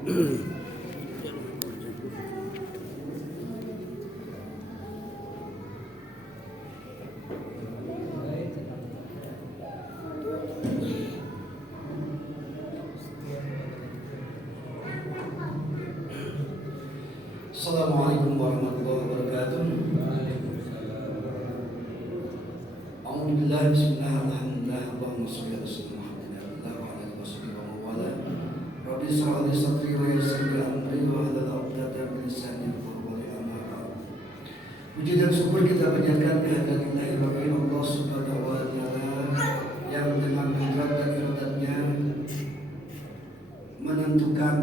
Assalamualaikum warahmatullahi wabarakatuh. Alhamdulillah, bismillah, alhamdulillah, Allahumma sholli ala sayyidina Muhammad wa ala alihi wa wala. Rabbi shrah li sadri wa yassir li amri wa hlul 'uqdatam min lisani yafqahu qawli. Amma ba'd. Puji dan syukur kita panjatkan kehadirat Ilahi Allah Subhanahu wa taala yang dengan kudrat dan iradatnya menentukan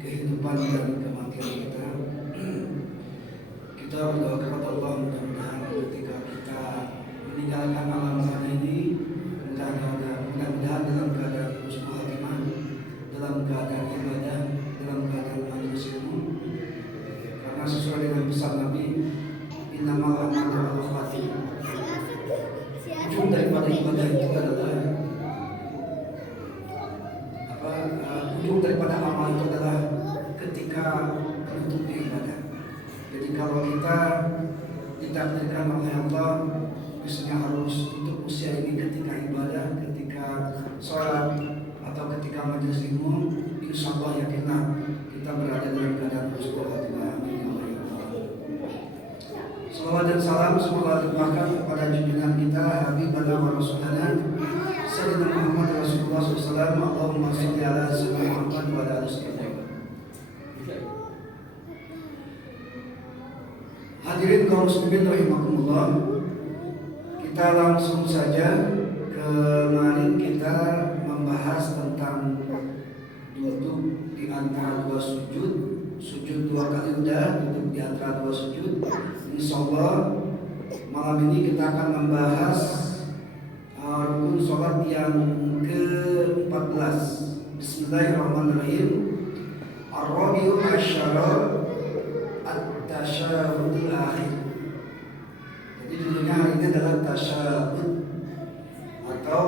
kehidupan dan kematian kita. Kita berdoa kepada Allah, mudah-mudahan ketika kita meninggalkan alam sana ini, mudah-mudahan dalam keadaan husnul khatimah, dalam keadaan ibadah, dalam keadaan majelis ilmu. Karena sesuai dengan pesan Nabi, innamal a'malu 'alal khawatim. Ujung daripada ibadah itu adalah ujung daripada amal itu adalah ketika penutup ibadah. Jadi kalau kita ditakdirkan oleh Allah misalnya harus tutup usia ini ketika ibadah, ketika sholat atau ketika majelis ilmu, insya Allah yakinlah kita berada dalam keadaan husnul khatimah. Salawat dan salam semoga limpahkan kepada junjungan kita Habibana wa Rasulana Sayyidina Muhammad Rasulullah SAW. Allahumma sholli ala sayyidina Muhammad wa ala alihi. Hadirin kaum muslimin rahimakumullah, kita langsung saja. Kemarin kita membahas tentang duduk di antara dua sujud, sujud dua kali udah, duduk di antara dua sujud. Insyaallah malam ini kita akan membahas rukun sholat yang ke-14. Bismillahirrahmanirrahim. Ar-rabi'u asyara at-tasyahudul akhir. Jadi judulnya hari ini adalah tasyahud, atau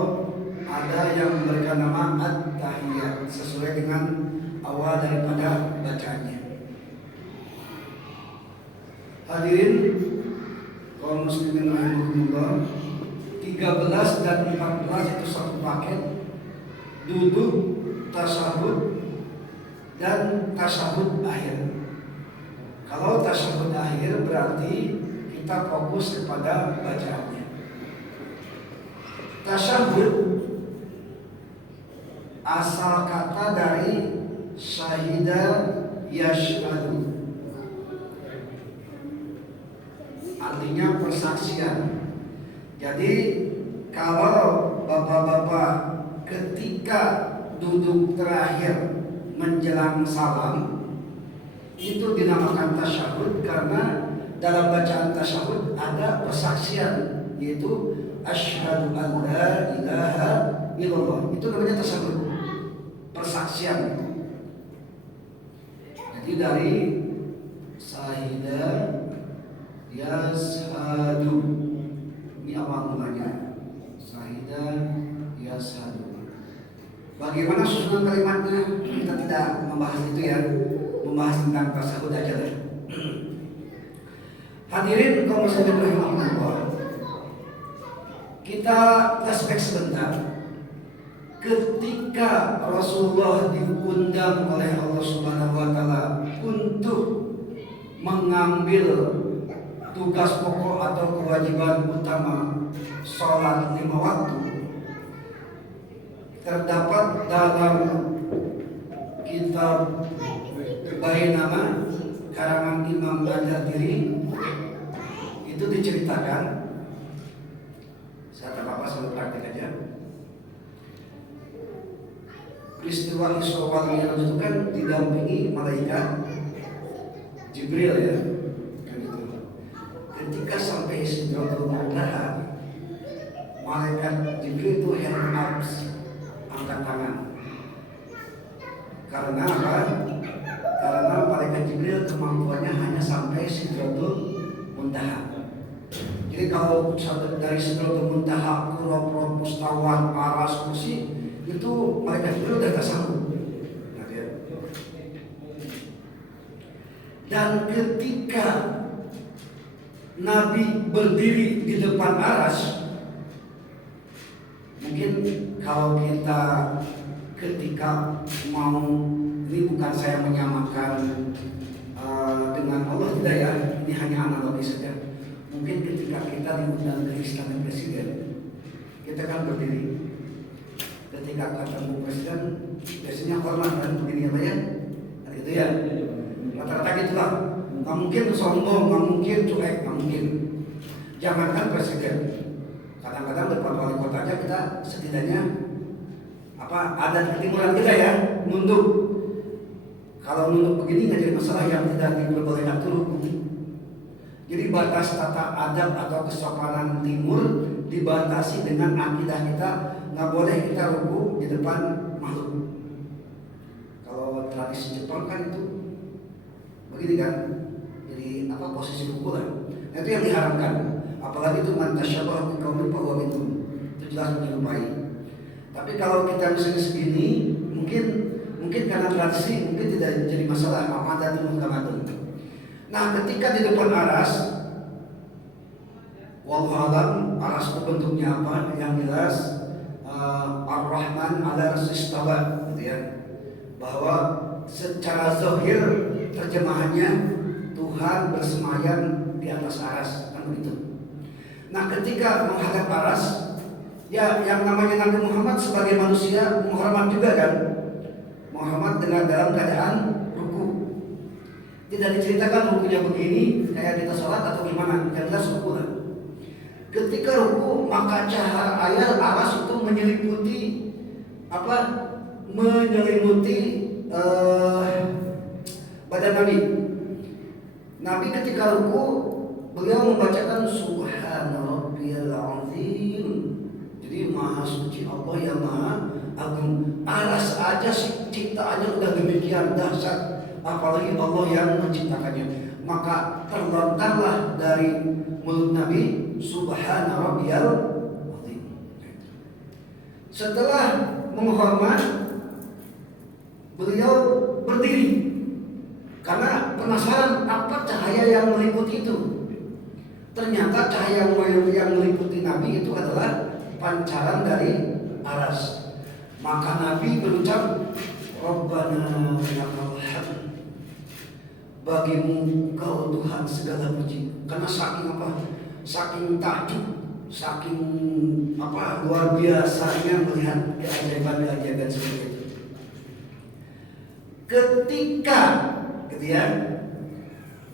ada yang memberikan nama at-tahiyat sesuai dengan awal daripada bacaannya. Hadirin kaum muslimin rahimakumullah, 13 dan 14 itu satu paket. Duduk, tasyahud, dan tasyahud akhir. Kalau tasyahud akhir berarti kita fokus kepada bacaannya. Tasyahud asal kata dari syahida yashhadu, artinya persaksian. Jadi kalau bapak-bapak ketika duduk terakhir menjelang salam itu dinamakan tasyahud, karena dalam bacaan tasyahud ada persaksian, yaitu asyhadu an la ilaha illallah. Itu namanya tasyahud, persaksian. Jadi dari syahida yashhadu, ini awal mulanya, syahida yashhadu. Bagaimana susunan kalimatnya kita tidak membahas itu ya, membahas tentang tasyahud aja deh. Hadirin kaum muslimin rahimakumullah, kita flashback sebentar. Ketika Rasulullah diundang oleh Allah Subhanahu wa taala untuk mengambil tugas pokok atau kewajiban utama sholat 5 waktu, terdapat dalam kitab Bainama karangan Imam Al-Jazari itu diceritakan, saya apa selalu praktik aja. Peristiwa Isra wal Mi'raj itu kan didampingi malaikat Jibril ya. Ketika sampai Sidratul Muntaha, malaikat Jibril itu hand up, angkat tangan. Karena apa? Karena malaikat Jibril kemampuannya hanya sampai Sidratul Muntaha. Jadi kalau dari Sidratul Muntaha, Qurab, Mustawan, Aras, Kursi, itu malaikat Jibril udah tak sanggup. Dan ketika Nabi berdiri di depan aras, mungkin kalau kita ketika mau, ini bukan saya menyamakan dengan Allah, tidak ya, ini hanya analogi saja. Mungkin ketika kita diundang ke istana presiden, kita kan berdiri. Ketika ketemu presiden, biasanya hormat kan, begini apa ya? Gitu ya. Rata-rata gitulah. Nggak mungkin sombong, nggak mungkin cuek, nggak mungkin. Jangankan presiden, kadang-kadang depan wali kota aja kita setidaknya ada ketimuran kita ya, nunduk. Kalau nunduk begini nggak jadi masalah yang tidak diperbolehkan turun. Jadi batas tata adab atau kesopanan timur dibatasi dengan akidah kita, nggak boleh kita ruku di depan makhluk. Kalau tradisi Jepang kan itu begini kan, jadi posisi ruku lah. Nah, itu yang diharamkan. Apalagi itu man tasyabaha biqaumin fahuwa minhum. Itu jelas menyerupai. Tapi kalau kita misalnya segini, mungkin karena tradisi mungkin tidak jadi masalah. Amadatun mutamadun. Nah, ketika di depan aras, wallahu alam aras itu bentuknya apa? Yang jelas Ar-Rahman ala istawa, gitu ya. Bahwa secara zahir terjemahannya Tuhan bersemayam di atas aras, kan begitu. Nah, ketika menghadap aras, ya yang namanya Nabi Muhammad sebagai manusia menghormat juga kan. Muhammad dengan dalam keadaan ruku. Tidak diceritakan rukunya begini kayak kita sholat atau gimana, yang jelas ruku lah. Ketika ruku maka cahaya aras itu menyelimuti badan Nabi. Nabi ketika ruku beliau membacakan Subhana Rabbiyal Azim. Jadi Maha Suci Allah yang Maha Agung. Aras aja ciptaannya udah demikian dahsyat, apalagi Allah yang menciptakannya. Maka terlontarlah dari mulut Nabi Subhana Rabbiyal Azim. Setelah menghormat, beliau berdiri karena penasaran apa cahaya yang meliputi itu. Ternyata cahaya yang meliputi Nabi itu adalah pancaran dari aras. Maka Nabi berucap, Rabbana lakal hamd. Bagimu Engkau Tuhan segala puji. Karena saking takjub, saking luar biasanya melihat keajaiban-keajaiban seperti itu.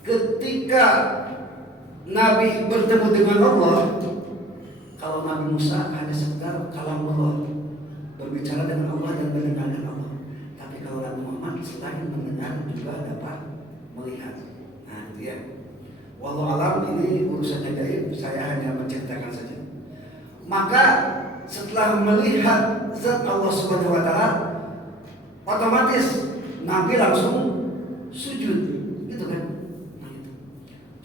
Ketika Nabi bertemu dengan Allah, kalau Nabi Musa hanya sekedar kalamullah, berbicara dengan Allah dan mendengar dengan Allah. Tapi kalau Nabi Muhammad selain mendengar juga dapat melihat. Nah, itu ya. Wallahu alam, ini urusannya gaib, saya hanya menceritakan saja. Maka setelah melihat zat Allah Subhanahu wa taala, otomatis Nabi langsung sujud, gitu kan? Nah, gitu.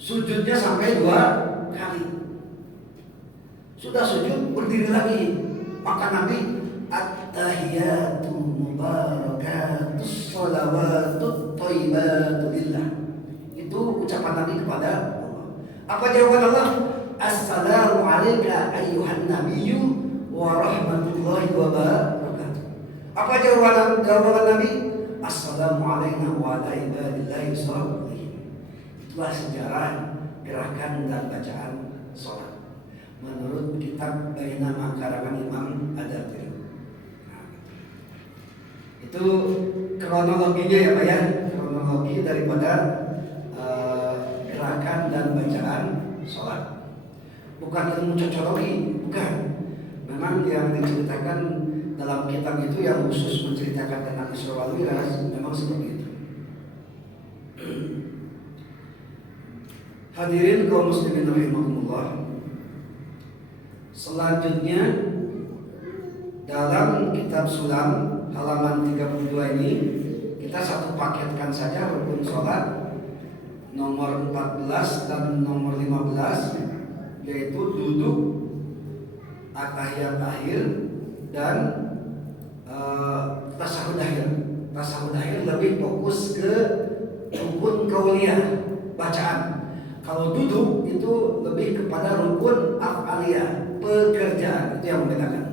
Sujudnya sampai 2 kali. Sudah sujud, berdiri lagi. Maka Nabi at-tahiyatu mubarakatus sholawatut thayyibatu lillah. Itu ucapan Nabi kepada Allah. Apa jawaban Allah? Assalamu alayka ayyuhan nabiyyu wa rahmatullahi wa barakatuh. Apa jawaban Nabi? Assalamu alayna wa ala ibadillahi sholihin. Itulah sejarah gerakan dan bacaan sholat menurut kitab Bainama karangan Imam Ad-Dabiri. Nah, itu kronologinya ya Pak ya, kronologi daripada gerakan dan bacaan sholat. Bukan ilmu cocologi, bukan. Memang yang diceritakan dalam kitab itu yang khusus menceritakan tentang Isra wal Mi'raj memang seperti itu. Hadirin kaum muslimin rahimakumullah. Selanjutnya dalam kitab Sulam halaman 32 ini kita satu paketkan saja rukun sholat nomor 14 dan nomor 15, yaitu duduk, at-tahiyat akhir dan tasyahud akhir. tasawuf akhir lebih fokus ke rukun kauliyah bacaan. Kalau duduk itu lebih kepada rukun af'aliyah, pekerjaan, itu yang membedakan.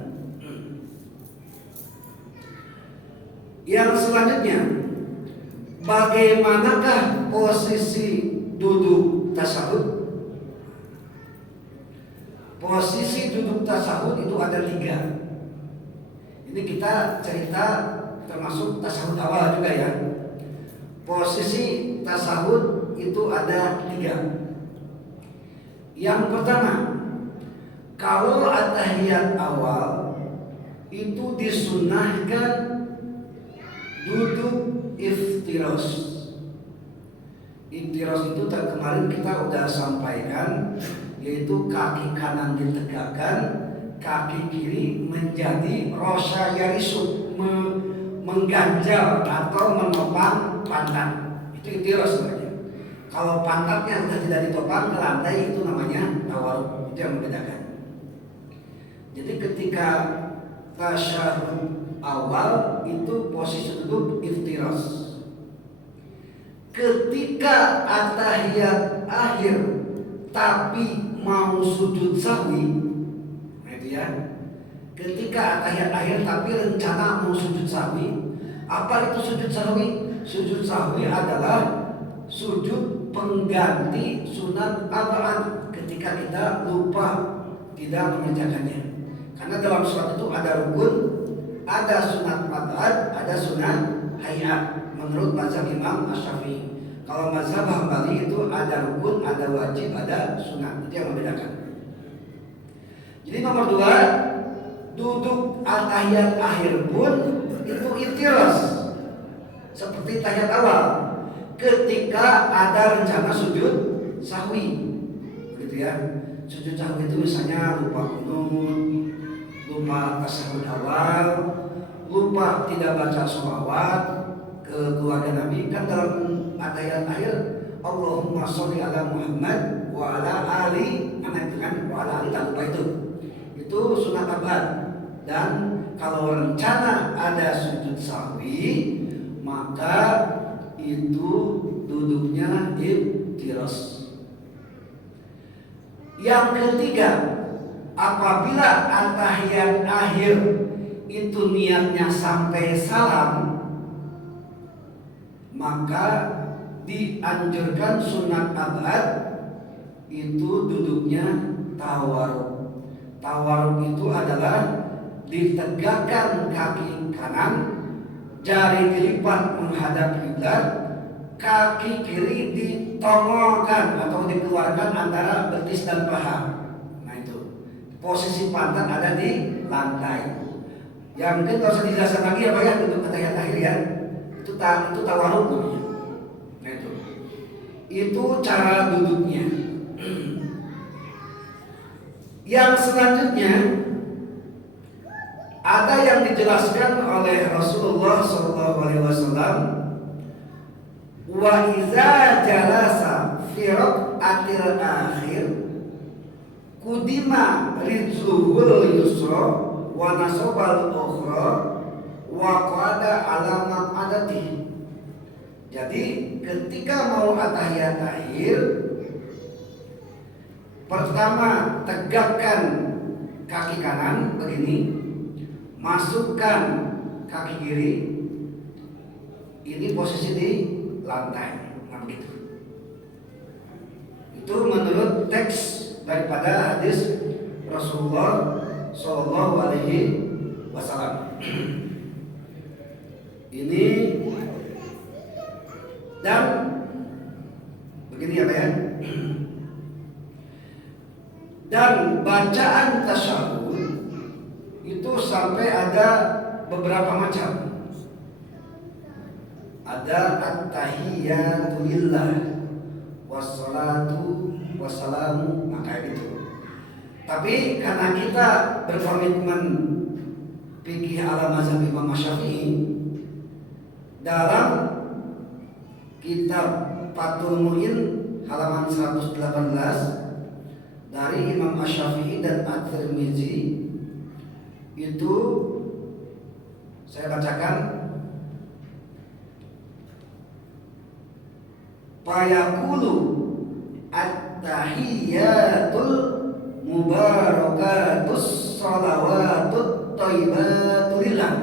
Yang selanjutnya, bagaimanakah posisi duduk tasawuf? Posisi duduk tasawuf itu ada 3. Ini kita cerita termasuk tasawuf awal juga ya. Posisi tasawuf itu ada 3. Yang pertama, kalau at-tahiyat awal itu disunahkan duduk iftiros. Iftiros itu kemarin kita udah sampaikan, yaitu kaki kanan ditegakkan, kaki kiri menjadi rosa yarisu, mengganjal atau menopang pantat. Itu iftiros sebenarnya. Kalau pantatnya sudah tidak ditopang ke lantai itu namanya tawarruk. Itu yang membedakan. Jadi ketika tasyahud awal itu posisi duduk iftiros. Ketika at-tahiyat akhir tapi mau sujud sahwi, itu ya. Ketika at-tahiyat akhir tapi rencana mau sujud sahwi, apa itu sujud sahwi? Sujud sahwi adalah sujud pengganti sunat abad ketika kita lupa tidak mengerjakannya. Karena dalam sholat itu ada rukun, ada sunat abad, ada sunat hayat. Menurut mazhab Imam Asy-Syafi'i. Kalau mazhab Hambali itu ada rukun, ada wajib, ada sunat. Itu yang membedakan. Jadi nomor 2, duduk at-tahiyat akhir pun itu iftiros seperti tahiyat awal. Ketika ada rencana sujud sahwi, gitu ya. Sujud sahwi itu misalnya lupa qunut, lupa tasyahud awal, lupa tidak baca sholawat ke keluarga Nabi. Kan dalam at-tahiyat akhir Allahumma sholli ala Muhammad wa ala ali, kan wa ala ali, tak lupa itu sunat abad. Dan kalau rencana ada sujud sahwi, maka itu duduknya iftiros. Yang ketiga, apabila at-tahiyat akhir itu niatnya sampai salam, maka dianjurkan sunat abad itu duduknya tawarruk. Tawarruk itu adalah ditegakkan kaki kanan, jari dilipat menghadap kiblat, kaki kiri ditongolkan atau dikeluarkan antara betis dan paha. Nah itu posisi pantat ada di lantai. Yang mungkin kalau usah dijelaskan lagi ya Pak ya, duduk at-tahiyat akhir ya. Itu tawarruk namanya. Nah itu cara duduknya. Yang selanjutnya ada yang dijelaskan oleh Rasulullah SAW. Wa iza jalasa fi raq'atil akhir kudima rizluhul yusra wa nasabal ukhra wa qada ala maq'adati. Jadi ketika mau at-tahiyat akhir, pertama tegakkan kaki kanan begini, masukkan kaki kiri, ini posisi di lantai. Nah begitu. Itu menurut teks daripada hadis Rasulullah Shallallahu Alaihi Wasallam. Ini dan begini ya Pak ya. Dan bacaan tasyahud itu sampai ada beberapa macam. Ada at-tahiyatu lillah wassalatu wassalamu, maka itu. Tapi karena kita berkomitmen fikih ala mazhab Imam Asy-Syafi'i, dalam kitab Fathul Mu'in halaman 118 dari Imam Asy-Syafi'i dan At-Tirmizi itu saya bacakan. fayaqulu at-tahiyyatul mubarakatus shalawatut thayyibatul lillah.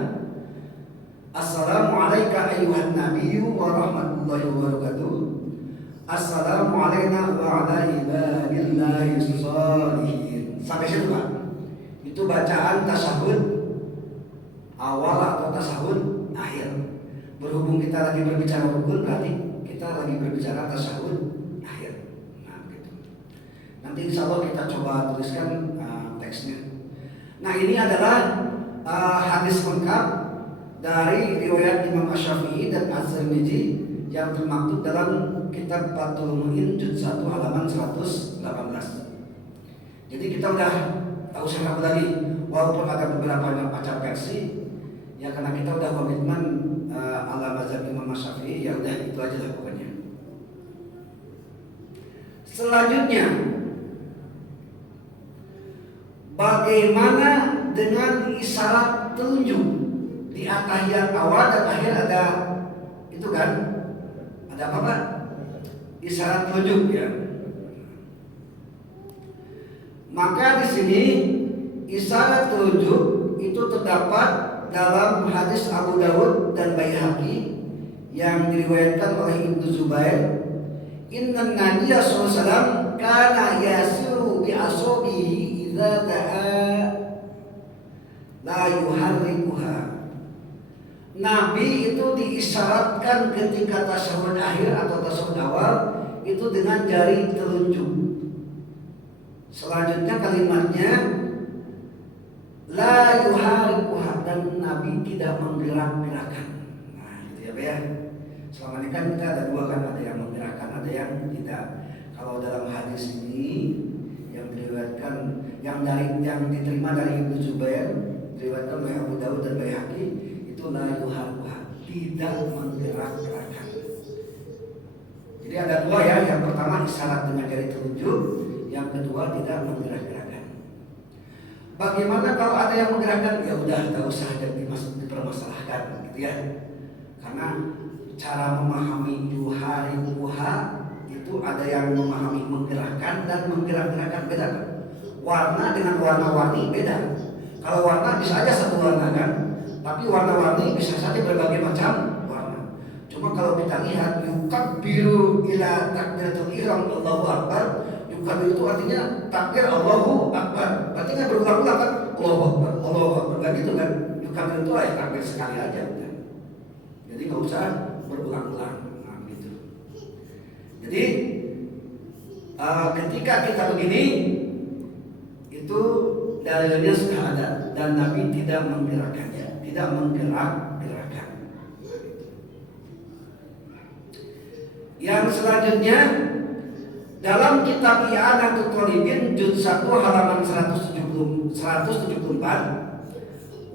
Assalamu alayka ayyuhan nabiyyu wa rahmatullahi wa barakatuh. Assalamu alayna wa ala ibadillahi sholihin. Sampai situ Pak. Itu bacaan tasyahud awal atau tasyahud akhir. Berhubung kita lagi berbicara rukun, berarti kita lagi berbicara tasyahud akhir. Nah, gitu. Nanti insya Allah kita coba tuliskan teksnya. Nah, ini adalah hadis lengkap dari riwayat Imam Asy-Syafi'i dan Az-Tirmidzi yang termaktub dalam kitab Fathul Mu'in juz 1 halaman 118. Jadi kita udah tahu singkat lagi, walaupun ada beberapa macam versi, ya karena kita udah komitmen ala mazhab Imam Syafi'i, ya udah itu aja lah pokoknya. Selanjutnya, bagaimana dengan isyarat telunjuk di tahiyat awal dan akhir ada itu kan? Ada apa Pak? Isyarat telunjuk ya. Maka di sini isyarat telunjuk itu terdapat dalam hadis Abu Dawud dan Baihaqi yang diriwayatkan oleh Ibnu Zubair. Inna Nabiyya sallallahu alaihi wasallam kana yasiru bi asabihi idza da'a la yuharrikuha. Nabi itu diisyaratkan ketika tasyahud akhir atau tasyahud awal itu dengan jari telunjuk. Selanjutnya kalimatnya la yuharrikuha, dan Nabi tidak menggerak-gerakkan. Nah, gitu ya Pak ya. Selama ini kan kita ada dua kan, ada yang menggerakkan, ada yang tidak. Kalau dalam hadis ini yang diriwayatkan yang diterima dari Ibnu Zubair, diriwayatkan oleh Abu Dawud dan Baihaqi, itu la yuharrikuha, tidak menggerak-gerakkan. Jadi ada dua ya, yang pertama isyarat dengan jari telunjuk, yang kedua tidak menggerak-gerakkan. Bagaimana kalau ada yang menggerakkan? Ya udah, tak usah dipermasalahkan gitu ya. Karena cara memahami yuharrikuha itu ada yang memahami menggerakkan dan menggerak-gerakkan, beda kan? Warna dengan warna-warni beda. Kalau warna bisa aja satu warna kan, tapi warna-warni bisa saja berbagai macam warna. Cuma kalau kita lihat yukabbiru ila takbiratul ihram Allahu akbar, yukabbiru itu artinya takbir Allahu akbar. Berarti kan berulang-ulang kan, Allahu akbar, Allahu akbar, kan gitu kan. Yukabbiru itu ya takbir sekali aja kan. Jadi nggak usah berulang-ulang. Nah, gitu. Jadi ketika kita begini, itu dalilnya sudah ada dan Nabi tidak menggerakkannya, tidak menggerak-gerakkan. Yang selanjutnya dalam kitab I'anatul Thalibin juz 1 halaman 174,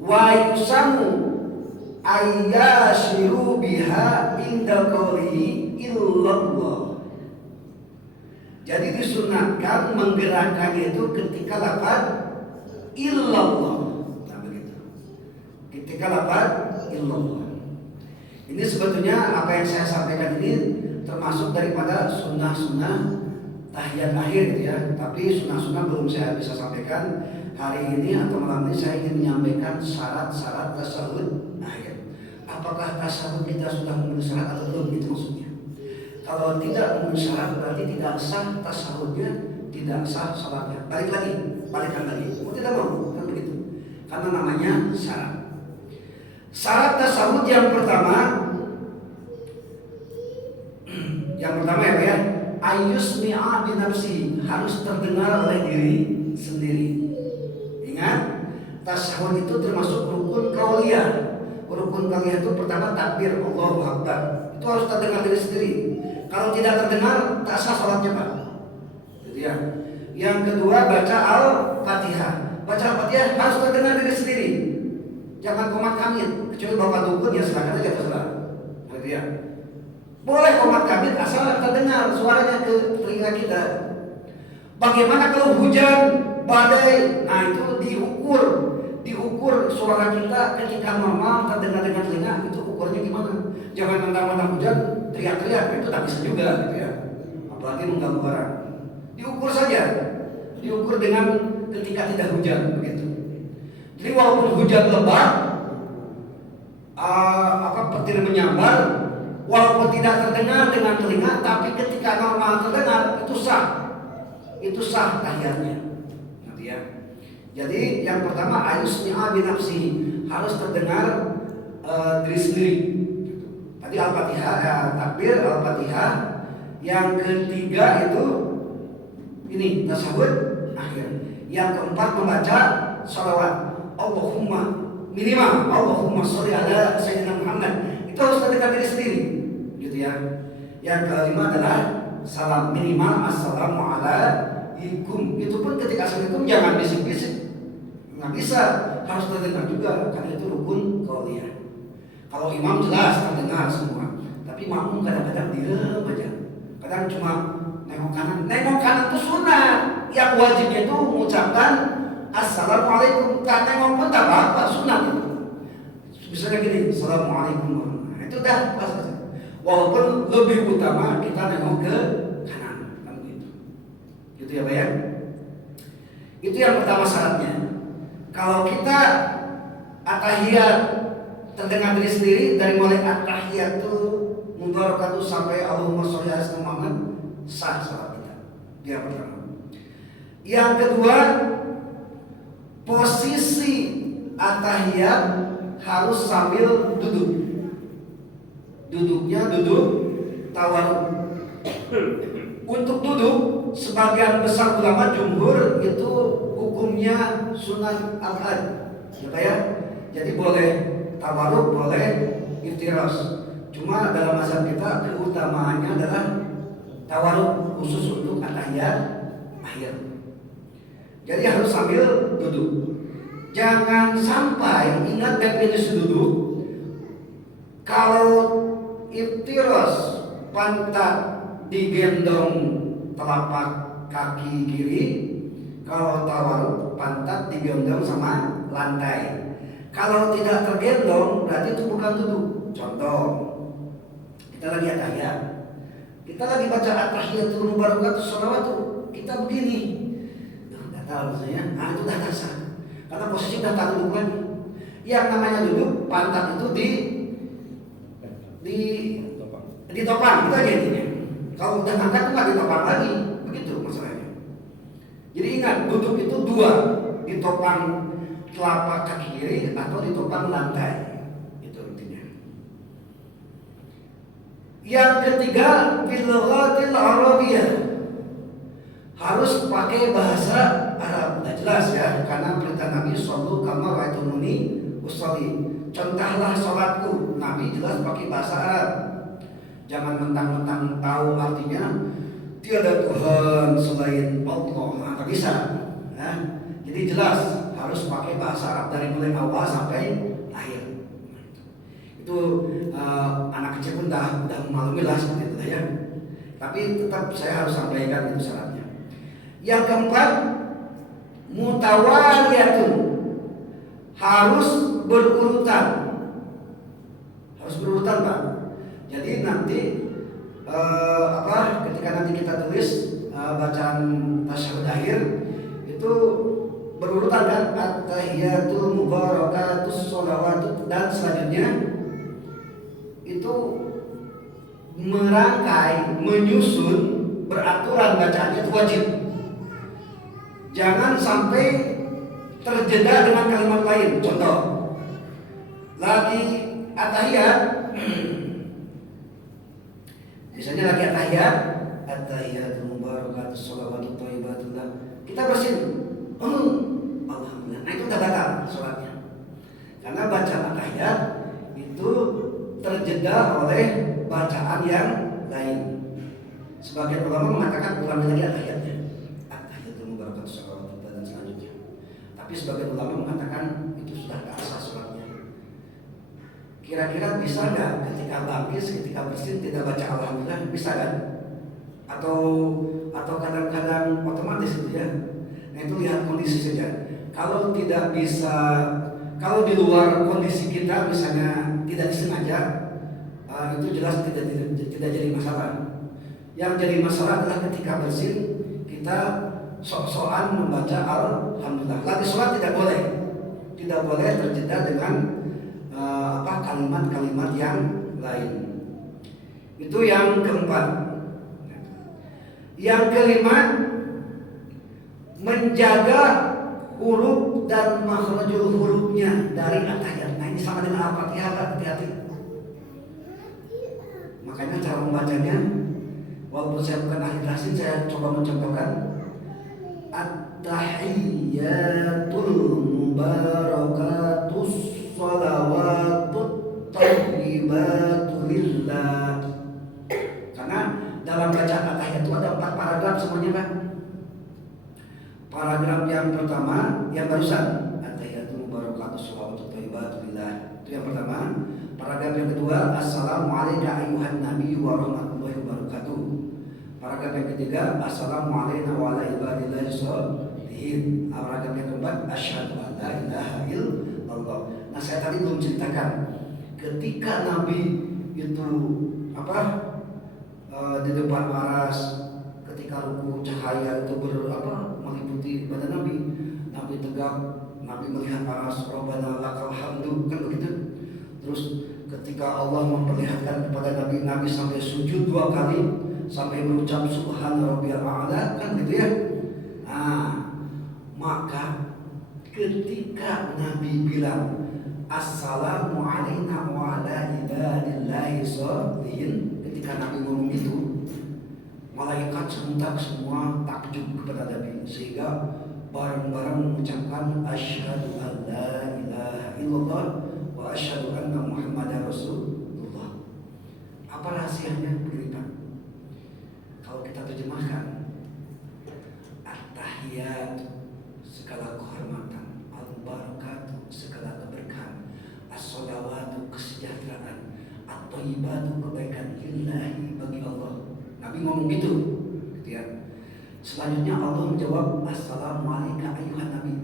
wa yusamu ayyashiru biha inda qawlihi illallah. Jadi disunatkan menggerakkannya itu ketika lafaz illallah. Nah begitu. Ketika lafaz illallah. Ini sebetulnya apa yang saya sampaikan ini termasuk daripada sunnah-sunnah tahiyat akhir gitu ya. Tapi sunnah-sunnah belum saya bisa sampaikan hari ini atau malam ini. Saya ingin menyampaikan syarat-syarat tasyahud akhir. Apakah tasyahud kita sudah memenuhi syarat atau belum, itu maksudnya. Kalau tidak memenuhi syarat berarti tidak sah tasyahudnya, tidak sah salatnya. Balikkan lagi. Mau tidak mau kan begitu. Karena namanya syarat. Syarat tasyahud yang pertama ya Pak ya, ayyusmi'a bi nafsi, harus terdengar oleh diri sendiri. Ingat, tasyahud itu termasuk rukun qauliyah. Rukun qauliyah itu pertama takbir Allahu akbar. Itu harus terdengar diri sendiri. Kalau tidak terdengar, tak sah salatnya Pak. Jadi ya. Yang kedua baca Al-Fatihah. Baca Al-Fatihah harus terdengar diri sendiri. Jangan komat kamit. Kecuali Bapak dukun ya silakan aja terserah. Jadi ya. Boleh komat kamit asal terdengar suaranya ke telinga kita. Bagaimana kalau hujan, badai? Nah itu diukur suara kita ketika normal terdengar dengan telinga, itu ukurnya gimana? Jangan mentang-mentang hujan teriak teriak-teriak itu tak bisa juga gitu ya. Apalagi mengganggu orang. Diukur saja. Diukur dengan ketika tidak hujan begitu. Jadi walaupun hujan lebat, petir menyambar, walaupun tidak terdengar dengan telinga, tapi ketika normal terdengar itu sah tahiyatnya. Nanti ya. Jadi yang pertama ayusmi'a binafsihi, harus terdengar diri sendiri. Tadi Al-Fatihah, takbir Al-Fatihah. Yang ketiga itu ini tasyahud akhir. Yang keempat membaca shalawat. Allahumma sholli ala sayyidina Muhammad. Itu harus terdengar diri sendiri, gitu ya. Yang kelima adalah salam, minimal assalamualaikum. Itu pun ketika assalamualaikum jangan bisik-bisik. Nggak bisa, harus terdengar juga karena itu rukun qauliyah. Kalau imam jelas terdengar semua, tapi makmum kadang-kadang diam aja. Kadang cuma nengok kanan itu sunnah. Yang wajibnya itu mengucapkan assalamualaikum. Tak nengok pun tak apa-apa, sunnah itu. Misalnya gini, assalamualaikum. Nah, itu dah pas aja. Walaupun lebih utama kita nengok ke kanan, kan gitu. Gitu ya, Pak ya. Itu yang pertama syaratnya. Kalau kita at-tahiyat terdengar diri sendiri dari mulai at-tahiyatu mubarakatuh sampai Allahumma sholli ala sayyidina Muhammad, sah salat kita. Yang pertama. Yang kedua, posisi at-tahiyat harus sambil duduk. Duduknya duduk tawarruk. Untuk duduk, sebagian besar ulama jumhur itu hukumnya sunnah al-had, ya. Jadi boleh tawarruk, boleh iftiras. Cuma dalam mazhab kita keutamaannya adalah tawarruk, khusus untuk at-tahiyat akhir. Jadi harus sambil duduk. Jangan sampai, ingat definisi duduk. Kalau iftiras, pantat digendong telapak kaki kiri. Kalau tawarruk, pantat digendong sama lantai. Kalau tidak tergendong, berarti itu bukan duduk. Contoh, kita lagi at-tahiyat, kita lagi baca at-tahiyatul mubarakatuh sholawatu, kita begini, nggak tahu maksudnya. Nah itu dah sah, karena posisi udah tak duduk lagi. Yang namanya duduk, pantat itu ditopang, itu aja intinya. Kalau udah angkat itu nggak ditopang lagi, begitu masalahnya. Jadi ingat, duduk itu dua, ditopang telapak kaki kiri atau ditopang lantai, itu intinya. Yang ketiga, bil lughatil arabiyyah, harus pakai bahasa Arab. Udah jelas ya, karena perintah Nabi shallu kama ra'aitumuni usolli. Contohlah sholatku, Nabi jelas pakai bahasa Arab. Jangan mentang-mentang tahu artinya tiada Tuhan selain Allah, nggak bisa. Ya. Jadi jelas harus pakai bahasa Arab dari mulai awal sampai akhir. Itu anak kecil pun udah memaklumi lah seperti itu ya. Tapi tetap saya harus sampaikan itu syaratnya. Yang keempat, mutawaliyatun, harus berurutan. Harus berurutan, Pak. Jadi nanti ketika nanti kita tulis bacaan tasyahud akhir itu berurutan kan, at-tahiyatul mubarakatus sholawatu, dan selanjutnya itu merangkai, menyusun, beraturan bacaannya itu wajib. Jangan sampai terjeda dengan kalimat lain. Contoh, lagi at-tahiyat, misalnya lagi at-tahiyat, at-tahiyatul mubarakatus sholawatu thayyibatullah, kita bersin, alhamdulillah. Nah itu udah batal sholatnya, karena bacaan at-tahiyat itu terjeda oleh bacaan yang lain. Sebagian ulama mengatakan ulangi lagi at-tahiyatnya, at-tahiyatul mubarakatus sholawatu dan selanjutnya. Tapi sebagian ulama mengatakan itu sudah tak sah sholatnya. Kira-kira bisa nggak ketika bangkit, ketika bersin tidak baca alhamdulillah, bisa kan? Atau kadang-kadang otomatis gitu ya. Nah itu lihat kondisi saja. Kalau tidak bisa, kalau di luar kondisi kita misalnya tidak disengaja, itu jelas tidak tidak jadi masalah. Yang jadi masalah adalah ketika bersin kita sok-sokan membaca alhamdulillah. Lagi sholat tidak boleh terjeda dengan kalimat-kalimat yang lain. Itu yang keempat. Yang kelima, menjaga huruf dan makhrajul hurufnya dari at-tahiyat. Nah, ini sama dengan Al-Fatihah, hati-hati. Makanya cara membacanya, walaupun saya bukan ahli tahsin, saya coba mencontohkan. At-tahiyyatul mubarakatus shalawatut thayyibatu lillah. Karena dalam bacaan at-tahiyat itu ada 4 paragraf semuanya, Pak. Paragraf yang pertama yang barusan, at-tahiyyatul mubarakatus shalawatut thayyibatu lillah. Itu yang pertama. Paragraf yang kedua, assalamualaikum ayuhan nabi wa rahmatullahi wabarakatuh. Paragraf yang ketiga, assalamualaikum wa ala ibadillahi sholihin. Paragraf yang keempat, asyhadu an la ilaha illallah. Nah, saya tadi belum ceritakan ketika Nabi itu di depan aras, ketika ruku cahaya itu meliputi badan Nabi. Nabi tegak, Nabi melihat aras, Rabbana lakal hamdu, kan begitu. Terus ketika Allah memperlihatkan kepada Nabi sampai sujud 2 kali, sampai berucap subhana rabbiyal a'la, kan gitu ya. Nah, maka ketika Nabi bilang assalamu alayna wa ala ibadillahi sholihin, ketika Nabi ngomong itu, malaikat serentak semua takjub kepada Nabi, sehingga bareng-bareng mengucapkan asyhadu an la ilaha illallah wa asyhadu anna muhammadar rasulullah. Apa rahasianya? Begini, Pak. Kalau kita terjemahkan, at-tahiyat segala kehormatan, al-barakatuh segala keberkahan, as-shalawatu kesejahteraan, at-thayyibatu kebaikan lillahi bagi Allah. Nabi ngomong gitu ya. Selanjutnya Allah menjawab, assalamualaikum ayuhan nabi,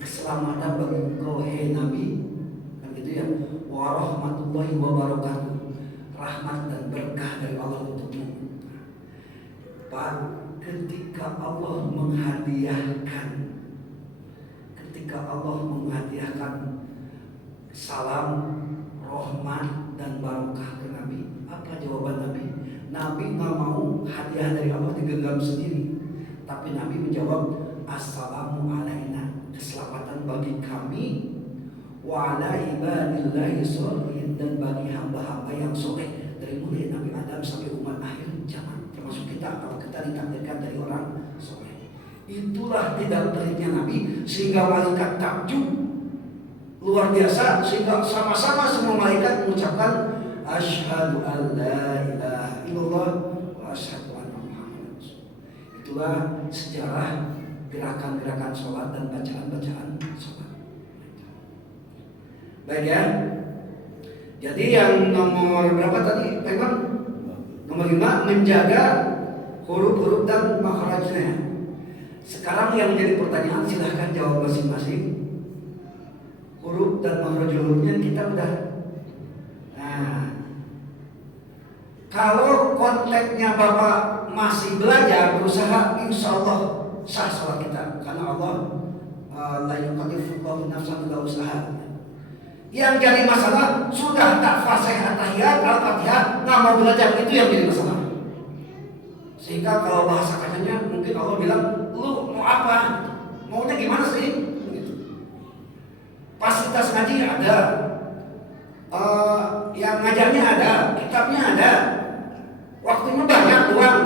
keselamatan bagi engkau hai Nabi, kan gitu ya. Wa rahmatullahi wabarakatuh, rahmat dan berkah dari Allah untukmu. Pak, ketika Allah menghadiahkan salam, rahmat dan barokah ke Nabi, apa jawaban Nabi? Nabi nggak mau hadiah dari Allah digenggam sendiri, tapi Nabi menjawab assalamu alaina, keselamatan bagi kami, wa ala ibadillahi sholihin, dan bagi hamba-hamba yang soleh, dari mulai Nabi Adam sampai umat akhir zaman, termasuk kita kalau kita ditakdirkan dari orang soleh. Itulah tidak peliknya Nabi, sehingga malaikat takjub luar biasa, sehingga sama-sama semua malaikat mengucapkan asyhadu an la ilaha illallah wa asyhadu anna muhammadan rasulullah. Itulah sejarah gerakan-gerakan sholat dan bacaan-bacaan sholat. Baik ya. Jadi yang nomor berapa tadi, Pak Imam? Nomor 5, menjaga huruf-huruf dan makhrajnya. Sekarang yang menjadi pertanyaan, silahkan jawab masing-masing. Huruf dan makhrajnya kita udah. Nah, kalau konteksnya Bapak masih belajar, berusaha, insya Allah sah sholat kita, karena Allah la yukallifullahu nafsan illa wus'aha. Yang jadi masalah sudah tak fasih at-tahiyat, al-fatihah, nggak mau belajar, itu yang jadi masalah. Sehingga kalau bahasa kacanya mungkin Allah bilang, lu mau apa? Maunya gimana sih? Begitu. Fasilitas ngaji ada, yang ngajarnya ada, kitabnya ada, waktunya banyak,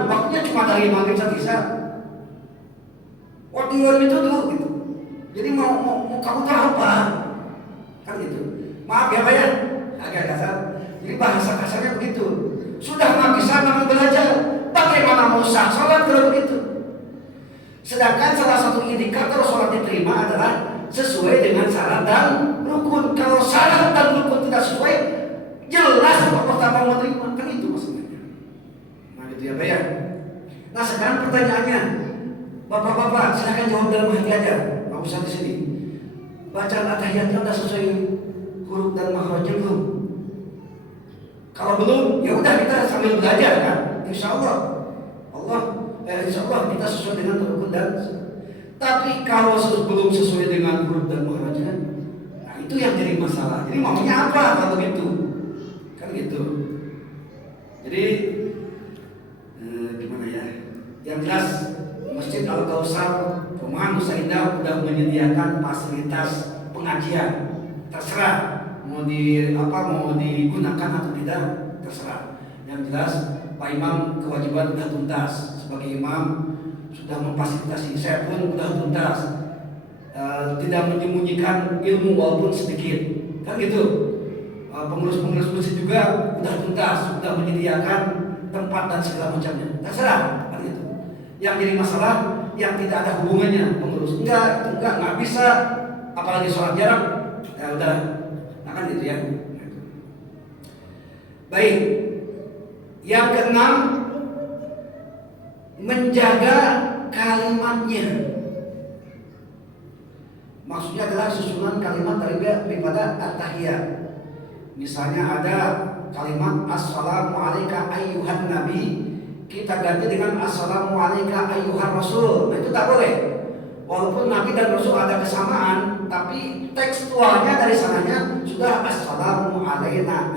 waktunya cuma dari maghrib sampai isya. Audio itu dulu gitu. Jadi mau kamu tahu apa? Kan gitu. Maaf ya Pak ya, agak kasar. Jadi bahasa kasarnya begitu. Sudah nggak bisa nggak belajar, bagaimana mau sah sholat kalau begitu? Sedangkan salah satu indikator sholat diterima adalah sesuai dengan syarat dan rukun. Kalau syarat dan rukun tidak sesuai, jelas bahwa pertama mau terima, kan itu maksudnya. Nah gitu ya Pak ya. Nah sekarang pertanyaannya, Bapak-bapak silahkan jawab dalam hati aja, nggak usah di sini. Bacaan at-tahiyatnya udah sesuai huruf dan makhrajnya belum? Kalau belum, ya udah kita sambil belajar kan. Insya Allah kita sesuai dengan rukun dan. Tapi kalau belum sesuai dengan huruf dan makhrajnya, nah itu yang jadi masalah. Jadi maunya apa kalau begitu? Kan gitu. Jadi gimana ya? Yang jelas Masjid Al-Kautsar Perumahan Nusa Indah sudah menyediakan fasilitas pengajian. Terserah mau digunakan atau tidak, terserah. Yang jelas Pak Imam kewajiban sudah tuntas sebagai imam, sudah memfasilitasi. Saya pun sudah tuntas, tidak menyembunyikan ilmu walaupun sedikit, kan gitu. Pengurus-pengurus masjid juga sudah tuntas, sudah menyediakan tempat dan segala macamnya. Terserah, kan gitu. Yang jadi masalah yang tidak ada hubungannya pengurus, enggak bisa, apalagi sholat jarang. Ya udah, nah kan gitu ya. Baik, yang keenam, menjaga kalimatnya. Maksudnya adalah susunan kalimat daripada at-tahiyat. Misalnya ada kalimat assalamu alayka ayyuhan nabi, kita ganti dengan assalamu alayka ayyuhan rasul. Nah itu tak boleh. Walaupun nabi dan rasul ada kesamaan, tapi tekstualnya dari sananya sudah assalamu alayka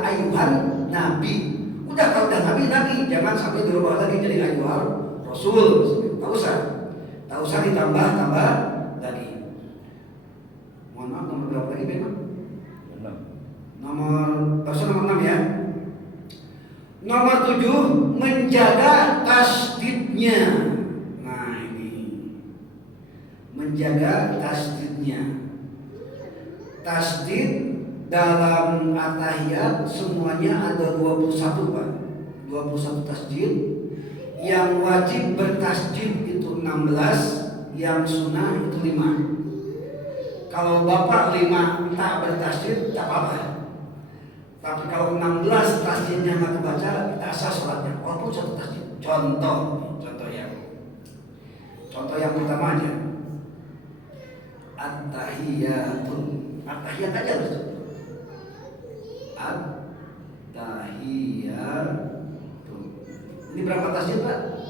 ayyuhan nabi. Udah, kalau udah nabi, jangan sampai dirubah lagi jadi ayyuhan rasul. Tak usah ditambah lagi. Mohon maaf, nomor berapa lagi memang? Nomor 6 ya. Nomor 7, menjaga tasdidnya. Nah ini, menjaga tasdidnya. Tasdid dalam at-tahiyat semuanya ada 21 Pak. 21 tasdid. Yang wajib bertasdid itu 16, yang sunnah itu 5. Kalau Bapak 5 tak bertasdid tak apa-apa. Tapi kalau 16 tasdidnya nggak kebaca, kita sah sholatnya walaupun satu tasdid. Contoh yang pertama aja, at-tahiyatun. At-tahiyat aja harus. At-tahiyatun. Ini berapa tasdid Pak?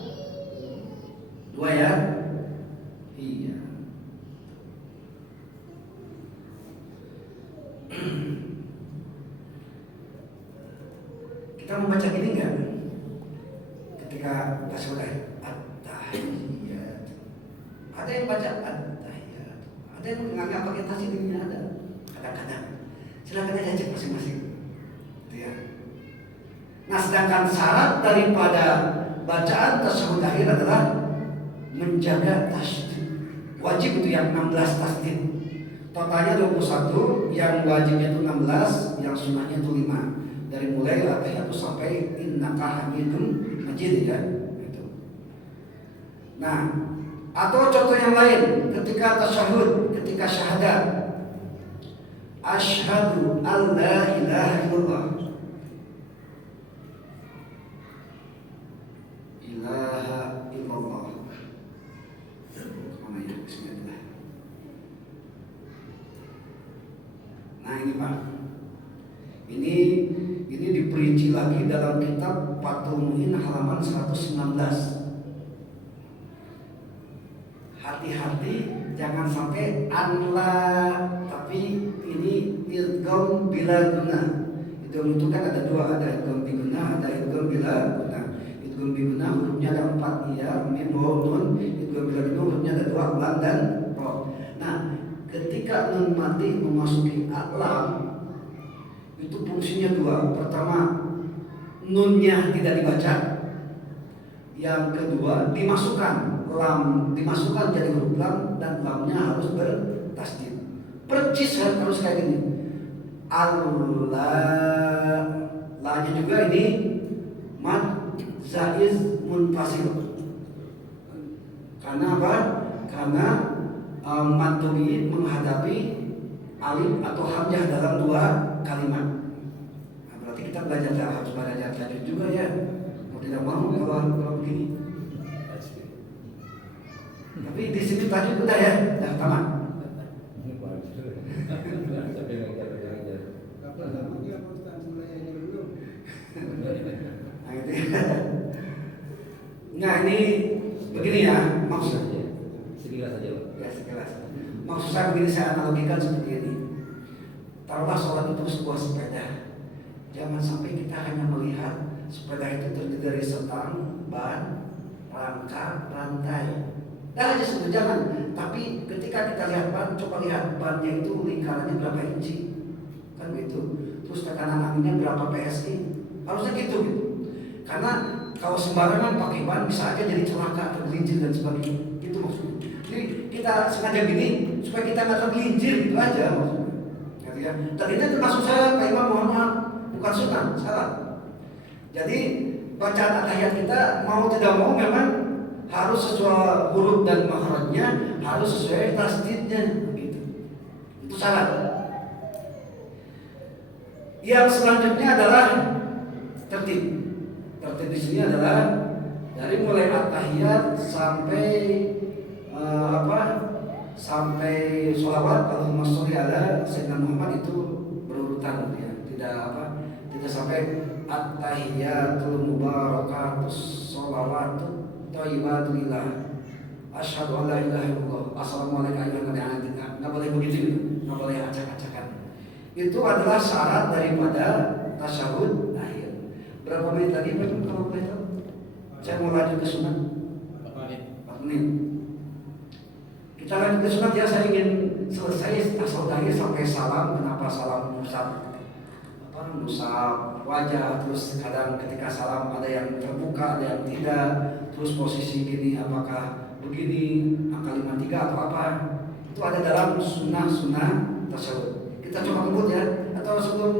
2 ya? Iya. Kita membaca gini enggak? Ketika pas udah at-tahiyat. Ada yang baca at-tahiyat. Ada yang menganggap pakai tasdidnya ada. Kadang-kadang. Silakan aja cek masing-masing. Gitu ya. Nah, sedangkan syarat daripada bacaan tasyahud akhir adalah menjaga tasdid. Wajib itu yang 16 tasdid. Totalnya 21, yang wajibnya itu 16, yang sunnahnya itu 5. Dari mulai at-tahiyatu sampai innaka hamidun majid ya. Gitu. Nah, atau contoh yang lain ketika tasyahud, ketika syahadat. Asyhadu an la ilaha illallah. Ilaha illallah. Mana ya? Bismillah. Nah ini Pak. Ini diperinci lagi dalam kitab Fathul Mu'in halaman 119. Hati-hati jangan sampai anla, tapi ini idgham bila guna. Idgham itu kan ada 2, ada idgham bi guna, ada idgham bila guna. Idgham bi guna hurufnya ada 4, ya, mim, waw, nun. Idgham bila guna hurufnya ada 2, lam dan ro. Nah, ketika nun mati memasuki lam, itu fungsinya 2. Pertama, nunnya tidak dibaca. Yang kedua, dimasukkan jadi huruf lam, dan lamnya harus bertasdid. Percis harus kayak gini. Allah, lanya juga ini mad zaiz munfasil. Karena apa? Karena mad tabi'id menghadapi alif atau hamzah dalam 2 kalimat. Nah, berarti kita harus belajar tajwid juga ya. Mau tidak mau kalau begini. Tapi di situ tajwid udah ya, udah tamat. Nah itu ya. Nah ini begini ya maksudnya. Sekilas saja. Ya sekilas. Maksud saya begini, saya analogikan seperti ini. Taruhlah sholat itu sebuah sepeda. Jangan sampai kita hanya melihat sepeda itu terdiri dari setang, ban, rangka, rantai. Dah aja sudah jangan. Tapi ketika kita lihat ban, coba lihat bannya itu lingkarannya berapa inci, kan gitu. Terus tekanan anginnya berapa PSI. Harusnya gitu. Karena kalau sembarangan pakai ban bisa aja jadi celaka, tergelincir dan sebagainya. Gitu maksudnya. Jadi kita sengaja gini supaya kita nggak tergelincir gitu aja maksudnya. Ya. Dan itu termasuk saya, Pak Imam, mohon maaf, bukan sunnah, salah. Jadi bacaan tahiyat kita mau tidak mau memang harus sesuai huruf dan makhrajnya, harus sesuai tasdidnya gitu. Itu salah. Yang selanjutnya adalah tertib. Tertib di sini adalah dari mulai at-tahiyat sampai sampai sholawat Allahumma sholli ala Sayyidina Muhammad itu berurutan ya. Tidak sampai at-tahiyatul mubarakatus sholawatut thayyibatulillah asyhadu an la ilaha illallah assalamualaikum warahmatullahi wabarakatuh. Enggak boleh begitu, enggak boleh acak-acakan. Itu adalah syarat daripada tasyahud akhir. Berapa menit lagi Pak kalau boleh tahu? Saya mau lanjut ke sunat. 4 menit. Kita lanjut ke sunat ya. Saya ingin selesai tasyahud akhir sampai salam. Kenapa salam musab? Musab wajah, terus kadang ketika salam ada yang terbuka, ada yang tidak, terus posisi gini apakah begini angka 53 atau apa, itu ada dalam sunnah tasyahud. Kita coba kebut ya, atau sebelum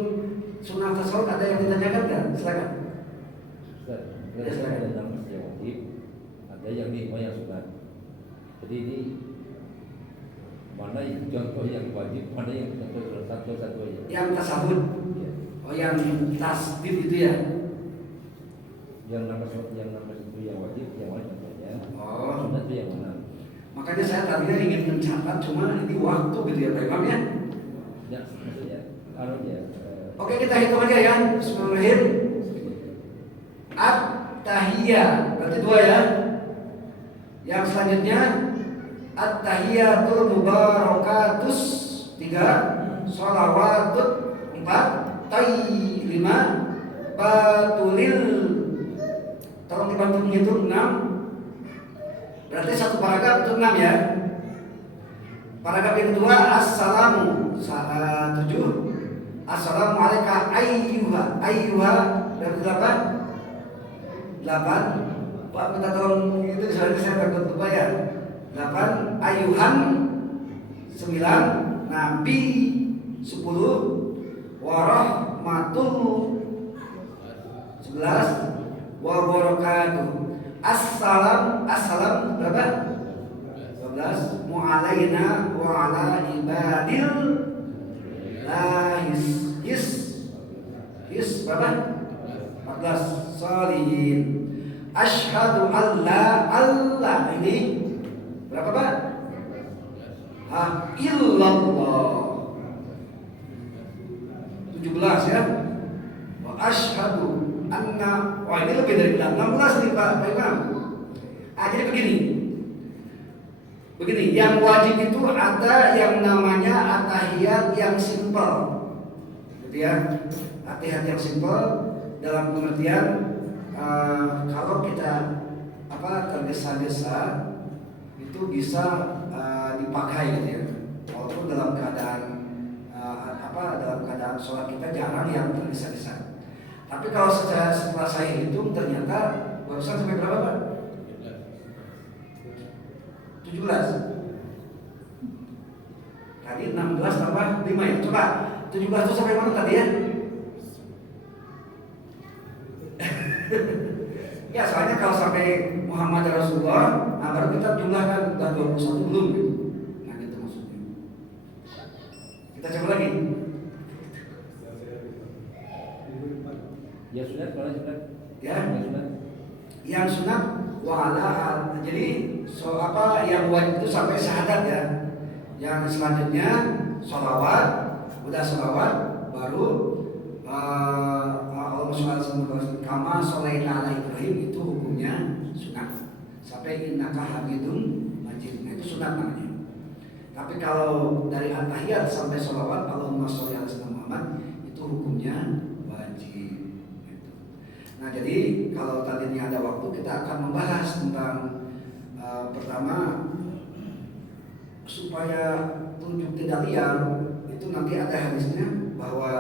sunnah tasyahud ada yang ditanyakan kan? Silakan. Ya, silakan. Ada yang wajib, ada yang yang sunat. Jadi ini mana contoh yang wajib, mana yang contoh satu ya. Yang tasyahud. Oh yang tasdid itu ya? Yang nama itu yang wajib, yang mana contohnya? Oh. Sunat itu yang mana? Makanya saya tadinya ingin mencatat, cuma ini waktu gitu ya Pak Imam ya? Ya, maksudnya ya. Oke, kita hitung aja ya. Bismillahirrahmanirrahim. At-tahiyah, berarti 2 ya. Yang selanjutnya at-tahiyatul mubarakatus 3, sholawatut 4, 5, batulil, tolong dibantu menghitung 6. Berarti satu paragraf itu 6 ya. Paragraf yang kedua assalamu 7, assalamu alaika ayyuha berarti 8. Pak minta tolong itu saya takut lupa ya. 8 ayyuhan 9, nabi 10, warahmatul 11, wabarakatuh. Assalam berapa? 12. Mu'alaina wa ala ibadil his berapa? 14. Sholihin. Asyhadu Allah ini berapa Pak? Illallah 17 ya. Wa asyhadu anna, wah ini lebih dari 16 nih Pak Imam. Jadi begini, yang wajib itu ada yang namanya at-tahiyat yang simpel, gitu ya. At-tahiyat yang simpel dalam pengertian kalau kita tergesa-gesa itu bisa dipakai gitu ya. Walaupun dalam keadaan dalam keadaan sholat kita jarang yang tergesa-gesa. Tapi kalau setelah saya hitung ternyata barusan sampai berapa Pak? 17. Tadi 16 tambah 5 ya. Coba 17 itu sampai mana tadi ya? Ya soalnya kalau sampai Muhammad Rasulullah, baru kita jumlahkan udah 21 belum gitu. Nah gitu maksudnya. Kita coba lagi. Ya sunat, kalau sunat. Ya. Yang sunat wa'ala. Jadi yang wajib itu sampai syahadat ya. Yang selanjutnya sholawat, udah sholawat baru Allah SWT kama sholaita ala Ibrahim itu hukumnya sunat. Sampai innaka hamidun majid, nah itu sunat namanya. Tapi kalau dari at-tahiyat sampai sholawat Allahumma sholli ala sayyidina Muhammad itu hukumnya wajib. Gitu. Nah jadi kalau tadinya ada waktu kita akan membahas tentang pertama supaya tunjuk tidak liar itu nanti ada hadisnya bahwa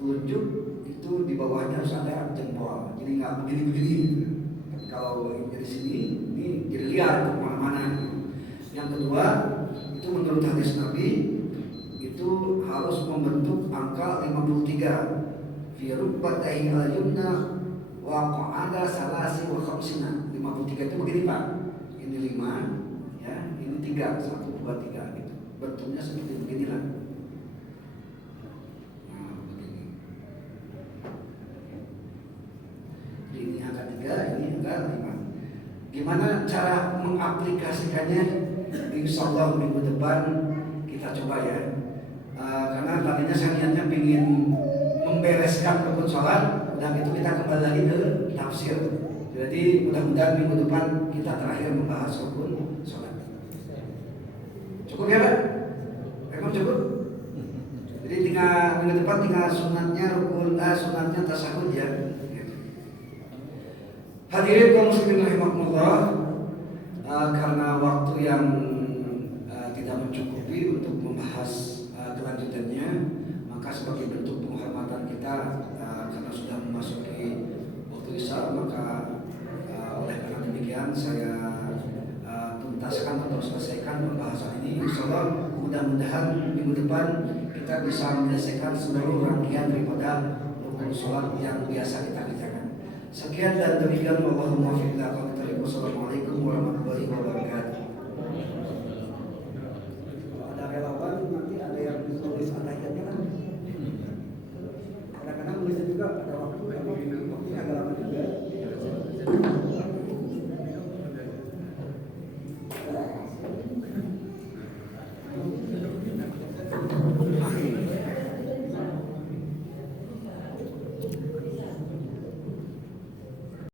tunjuk itu di bawahnya harus ada jempol, jadi nggak begini-begini. Tapi kalau dari sini ini jadi liar kemana-mana. Yang kedua itu menurut hadis Nabi itu harus membentuk angka 53 fi rukbatayhi al-yumna wa qa'ada salasi wa khamsina. 53 itu begini Pak, ini 5 ya, ini 3, 1, 2, 3 gitu. Bentuknya seperti beginilah. Nah, begini. Ini angka 3, ini angka 5. Gimana cara mengaplikasikannya? Insyaallah minggu depan kita coba ya. Karena tadinya saya niatnya ingin membereskan rukun sholat, dan itu kita kembali lagi ke tafsir. Jadi mudah-mudahan minggu depan kita terakhir membahas rukun sholat. Cukup ya Pak? Memang cukup? Jadi minggu depan tinggal sunatnya rukun, sunatnya tasyahud ya. Hadirin kaum muslimin rahimakumullah, karena waktu yang tidak mencukupi untuk membahas kelanjutannya, maka sebagai bentuk penghormatan kita karena sudah memasuki waktu isya, maka oleh karena demikian saya tuntaskan atau selesaikan pembahasan ini. Insyaallah mudah-mudahan minggu depan kita bisa menyelesaikan seluruh rangkaian daripada rukun sholat yang biasa kita kerjakan. Sekian dan demikian, wallahumma muwaffiq ila aqwamit thoriq. Wassalamualaikum warahmatullahi wabarakatuh.